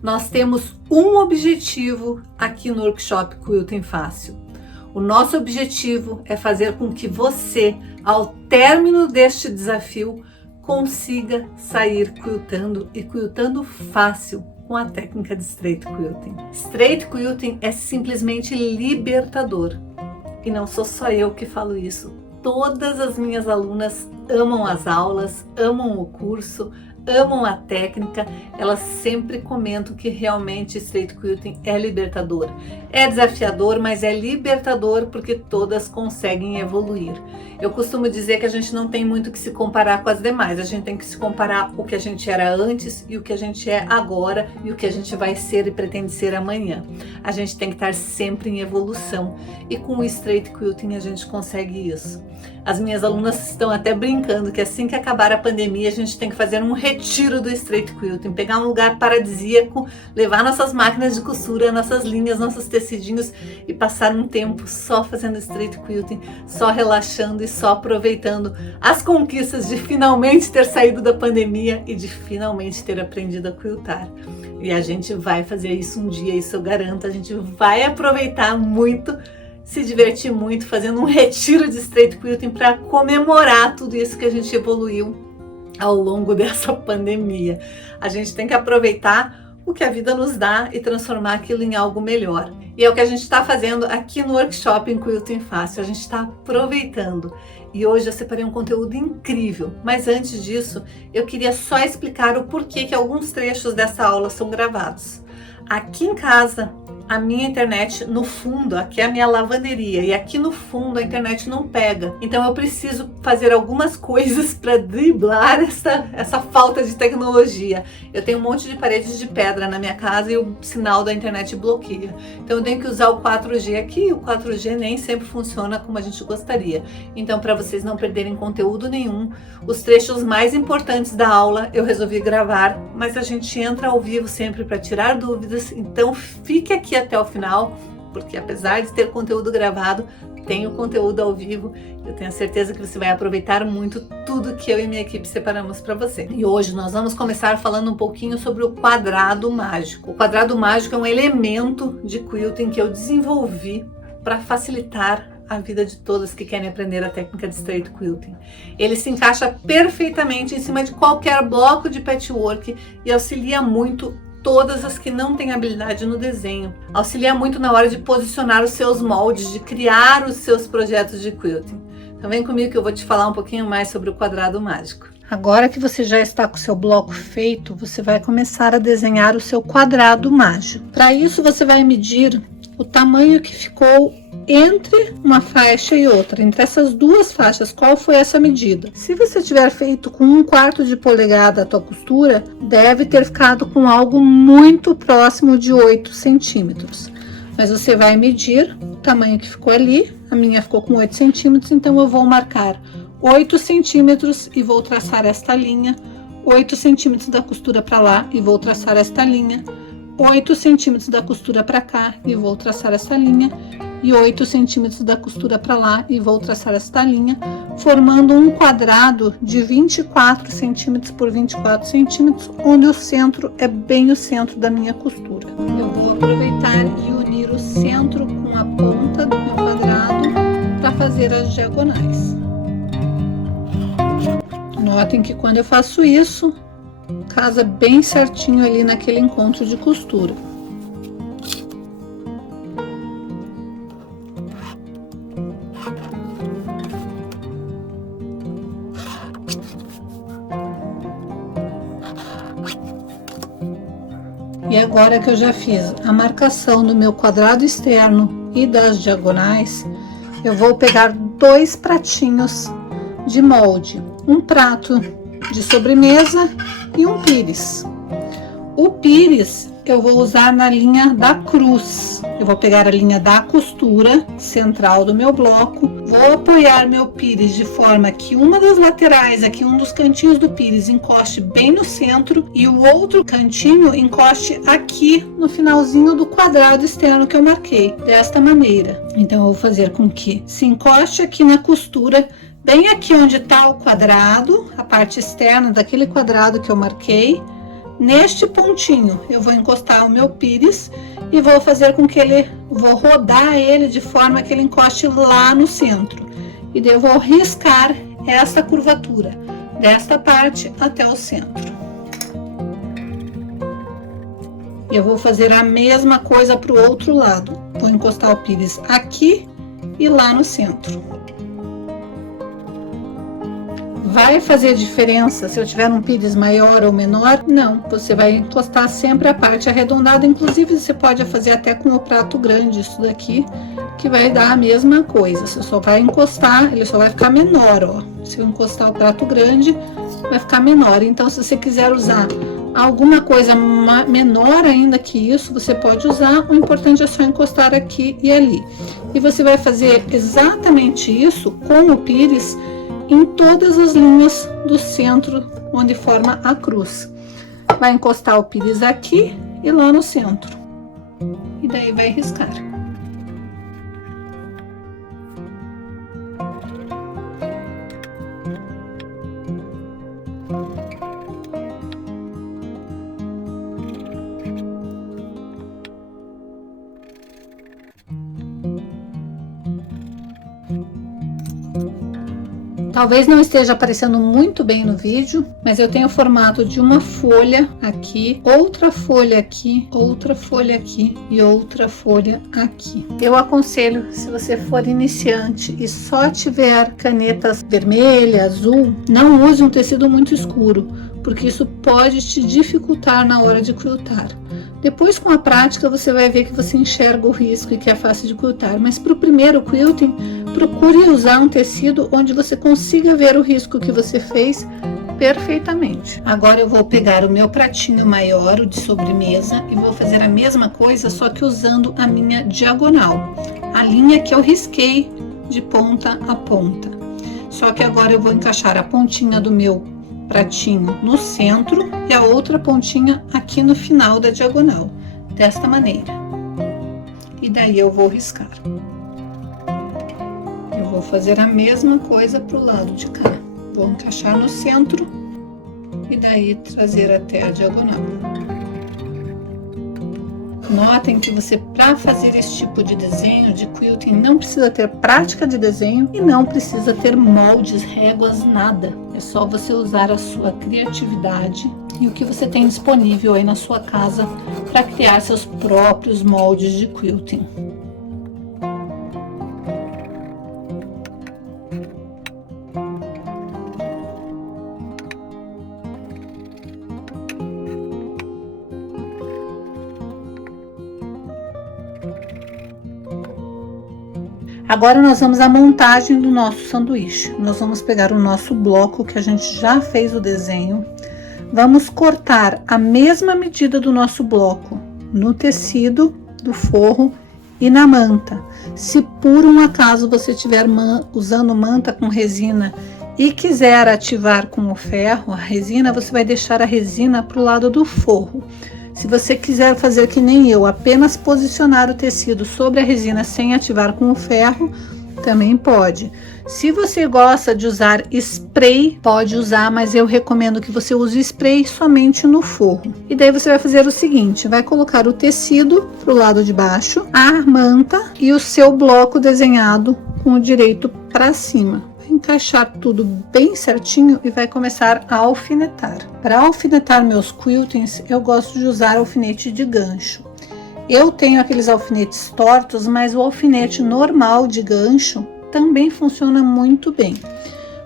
Nós temos um objetivo aqui no Workshop Quilting Fácil. O nosso objetivo é fazer com que você, ao término deste desafio, consiga sair quiltando e quiltando fácil com a técnica de Straight Quilting. Straight Quilting é simplesmente libertador. E não sou só eu que falo isso. Todas as minhas alunas amam as aulas, amam o curso, amam a técnica, elas sempre comentam que realmente Straight Quilting é libertador. É desafiador, mas é libertador porque todas conseguem evoluir. Eu costumo dizer que a gente não tem muito que se comparar com as demais, a gente tem que se comparar o que a gente era antes e o que a gente é agora e o que a gente vai ser e pretende ser amanhã. A gente tem que estar sempre em evolução e com o Straight Quilting a gente consegue isso. As minhas alunas estão até brincando que assim que acabar a pandemia a gente tem que fazer um retiro do Straight Quilting, pegar um lugar paradisíaco, levar nossas máquinas de costura, nossas linhas, nossos tecidinhos e passar um tempo só fazendo Straight Quilting, só relaxando e só aproveitando as conquistas de finalmente ter saído da pandemia e de finalmente ter aprendido a quiltar. E a gente vai fazer isso um dia, isso eu garanto, a gente vai aproveitar muito, se divertir muito fazendo um retiro de Straight Quilting para comemorar tudo isso que a gente evoluiu ao longo dessa pandemia. A gente tem que aproveitar o que a vida nos dá e transformar aquilo em algo melhor. E é o que a gente está fazendo aqui no Workshop em Quilting Fácil. A gente está aproveitando. E hoje eu separei um conteúdo incrível. Mas antes disso, eu queria só explicar o porquê que alguns trechos dessa aula são gravados. Aqui em casa, a minha internet no fundo, aqui é a minha lavanderia e aqui no fundo a internet não pega. Então eu preciso fazer algumas coisas para driblar essa falta de tecnologia. Eu tenho um monte de paredes de pedra na minha casa e o sinal da internet bloqueia. Então eu tenho que usar o 4G aqui e o 4G nem sempre funciona como a gente gostaria. Então para vocês não perderem conteúdo nenhum, os trechos mais importantes da aula eu resolvi gravar, mas a gente entra ao vivo sempre para tirar dúvidas, então fique aqui até o final, porque apesar de ter conteúdo gravado, tem o conteúdo ao vivo. Eu tenho certeza que você vai aproveitar muito tudo que eu e minha equipe separamos para você. E hoje nós vamos começar falando um pouquinho sobre o quadrado mágico. O quadrado mágico é um elemento de quilting que eu desenvolvi para facilitar a vida de todas que querem aprender a técnica de Straight Quilting. Ele se encaixa perfeitamente em cima de qualquer bloco de patchwork e auxilia muito todas as que não têm habilidade no desenho. Auxilia muito na hora de posicionar os seus moldes, de criar os seus projetos de quilting. Então vem comigo que eu vou te falar um pouquinho mais sobre o quadrado mágico. Agora que você já está com o seu bloco feito, você vai começar a desenhar o seu quadrado mágico. Para isso você vai medir o tamanho que ficou entre uma faixa e outra, entre essas duas faixas, qual foi essa medida? Se você tiver feito com 1/4 de polegada a tua costura, deve ter ficado com algo muito próximo de 8 centímetros. Mas você vai medir o tamanho que ficou ali, a minha ficou com 8 centímetros, então eu vou marcar 8 centímetros e vou traçar esta linha, 8 centímetros da costura para lá e vou traçar esta linha, 8 centímetros da costura para cá e vou traçar essa linha, e 8 centímetros da costura para lá e vou traçar esta linha, formando um quadrado de 24 centímetros por 24 centímetros, onde o centro é bem o centro da minha costura. Eu vou aproveitar e unir o centro com a ponta do meu quadrado para fazer as diagonais. Notem que quando eu faço isso, casa bem certinho ali naquele encontro de costura. E agora que eu já fiz a marcação do meu quadrado externo e das diagonais, eu vou pegar 2 pratinhos de molde, um prato de sobremesa e um pires. O pires eu vou usar na linha da cruz. Eu vou pegar a linha da costura central do meu bloco, vou apoiar meu pires de forma que uma das laterais, aqui um dos cantinhos do pires, encoste bem no centro e o outro cantinho encoste aqui no finalzinho do quadrado externo que eu marquei, desta maneira. Então eu vou fazer com que se encoste aqui na costura, bem aqui onde está o quadrado, a parte externa daquele quadrado que eu marquei, Neste pontinho eu vou encostar o meu pires e vou fazer com que vou rodar ele de forma que ele encoste lá no centro. E daí eu vou riscar essa curvatura, desta parte até o centro. E eu vou fazer a mesma coisa para o outro lado. Vou encostar o pires aqui e lá no centro. Vai fazer diferença se eu tiver um pires maior ou menor? Não, você vai encostar sempre a parte arredondada, inclusive você pode fazer até com o prato grande isso daqui, que vai dar a mesma coisa. Você só vai encostar, ele só vai ficar menor, ó. Se eu encostar o prato grande, vai ficar menor. Então, se você quiser usar alguma coisa menor ainda que isso, você pode usar. O importante é só encostar aqui e ali. E você vai fazer exatamente isso com o pires em todas as linhas do centro onde forma a cruz. Vai encostar o pires aqui e lá no centro. E daí vai riscar. Talvez não esteja aparecendo muito bem no vídeo, mas eu tenho o formato de uma folha aqui, outra folha aqui, outra folha aqui e outra folha aqui. Eu aconselho, se você for iniciante e só tiver canetas vermelha, azul, não use um tecido muito escuro, porque isso pode te dificultar na hora de quiltar. Depois, com a prática, você vai ver que você enxerga o risco e que é fácil de quiltar. Mas para o primeiro quilting, procure usar um tecido onde você consiga ver o risco que você fez perfeitamente. Agora eu vou pegar o meu pratinho maior, o de sobremesa, e vou fazer a mesma coisa, só que usando a minha diagonal. A linha que eu risquei de ponta a ponta. Só que agora eu vou encaixar a pontinha do meu pratinho no centro e a outra pontinha aqui no final da diagonal, desta maneira. E daí eu vou riscar. Eu vou fazer a mesma coisa para o lado de cá. Vou encaixar no centro e daí trazer até a diagonal. Notem que você, para fazer esse tipo de desenho de quilting, não precisa ter prática de desenho e não precisa ter moldes, réguas, nada. É só você usar a sua criatividade e o que você tem disponível aí na sua casa para criar seus próprios moldes de quilting. Agora nós vamos à montagem do nosso sanduíche. Nós vamos pegar o nosso bloco que a gente já fez o desenho. Vamos cortar a mesma medida do nosso bloco no tecido do forro e na manta. Se por um acaso você estiver usando manta com resina e quiser ativar com o ferro, a resina, você vai deixar a resina para o lado do forro. Se você quiser fazer que nem eu, apenas posicionar o tecido sobre a resina sem ativar com o ferro, também pode. Se você gosta de usar spray, pode usar, mas eu recomendo que você use spray somente no forro. E daí você vai fazer o seguinte, vai colocar o tecido para o lado de baixo, a manta e o seu bloco desenhado com o direito para cima. Encaixar tudo bem certinho e vai começar a alfinetar. Para alfinetar meus quiltings, eu gosto de usar alfinete de gancho. Eu tenho aqueles alfinetes tortos, mas o alfinete normal de gancho também funciona muito bem.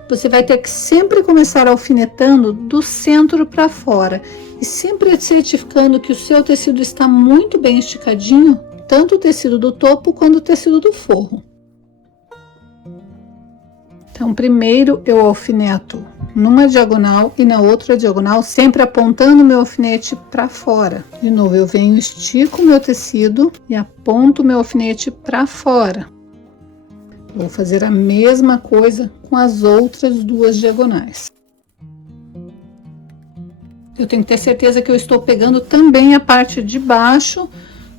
Você vai ter que sempre começar alfinetando do centro para fora e sempre certificando que o seu tecido está muito bem esticadinho, tanto o tecido do topo quanto o tecido do forro. Então, primeiro eu alfineto numa diagonal e na outra diagonal, sempre apontando meu alfinete para fora. De novo, eu venho, estico o meu tecido e aponto meu alfinete para fora. Vou fazer a mesma coisa com as outras duas diagonais. Eu tenho que ter certeza que eu estou pegando também a parte de baixo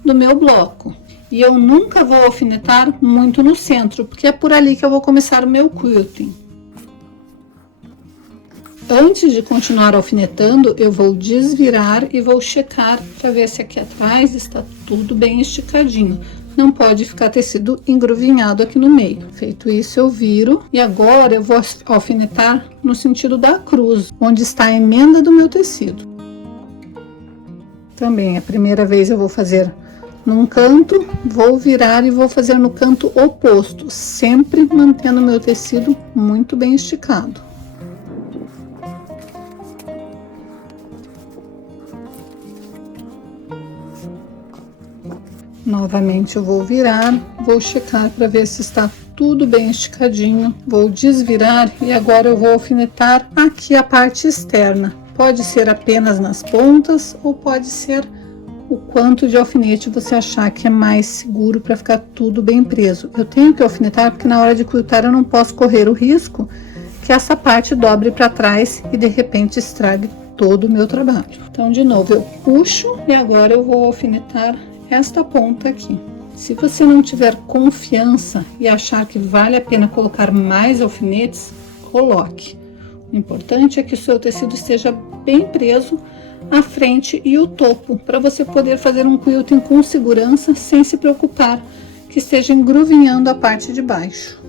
do meu bloco. E eu nunca vou alfinetar muito no centro, porque é por ali que eu vou começar o meu quilting. Antes de continuar alfinetando, eu vou desvirar e vou checar para ver se aqui atrás está tudo bem esticadinho. Não pode ficar tecido engruvinhado aqui no meio. Feito isso, eu viro e agora eu vou alfinetar no sentido da cruz, onde está a emenda do meu tecido. Também a primeira vez eu vou fazer num canto, vou virar e vou fazer no canto oposto, sempre mantendo o meu tecido muito bem esticado. Novamente eu vou virar, vou checar para ver se está tudo bem esticadinho, vou desvirar e agora eu vou alfinetar aqui a parte externa. Pode ser apenas nas pontas ou pode ser o quanto de alfinete você achar que é mais seguro para ficar tudo bem preso. Eu tenho que alfinetar porque na hora de quiltar eu não posso correr o risco que essa parte dobre para trás e de repente estrague todo o meu trabalho. Então, de novo, eu puxo e agora eu vou alfinetar esta ponta aqui. Se você não tiver confiança e achar que vale a pena colocar mais alfinetes, coloque. O importante é que o seu tecido esteja bem preso a frente e o topo, para você poder fazer um quilting com segurança, sem se preocupar que esteja engruvinhando a parte de baixo.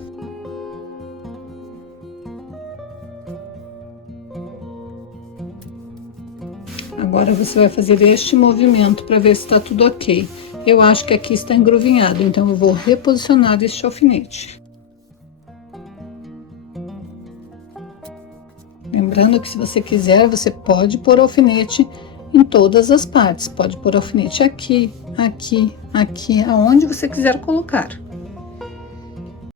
Agora você vai fazer este movimento para ver se está tudo ok. Eu acho que aqui está engruvinhado, então eu vou reposicionar este alfinete. Lembrando que se você quiser, você pode pôr alfinete em todas as partes. Pode pôr alfinete aqui, aqui, aqui, aonde você quiser colocar.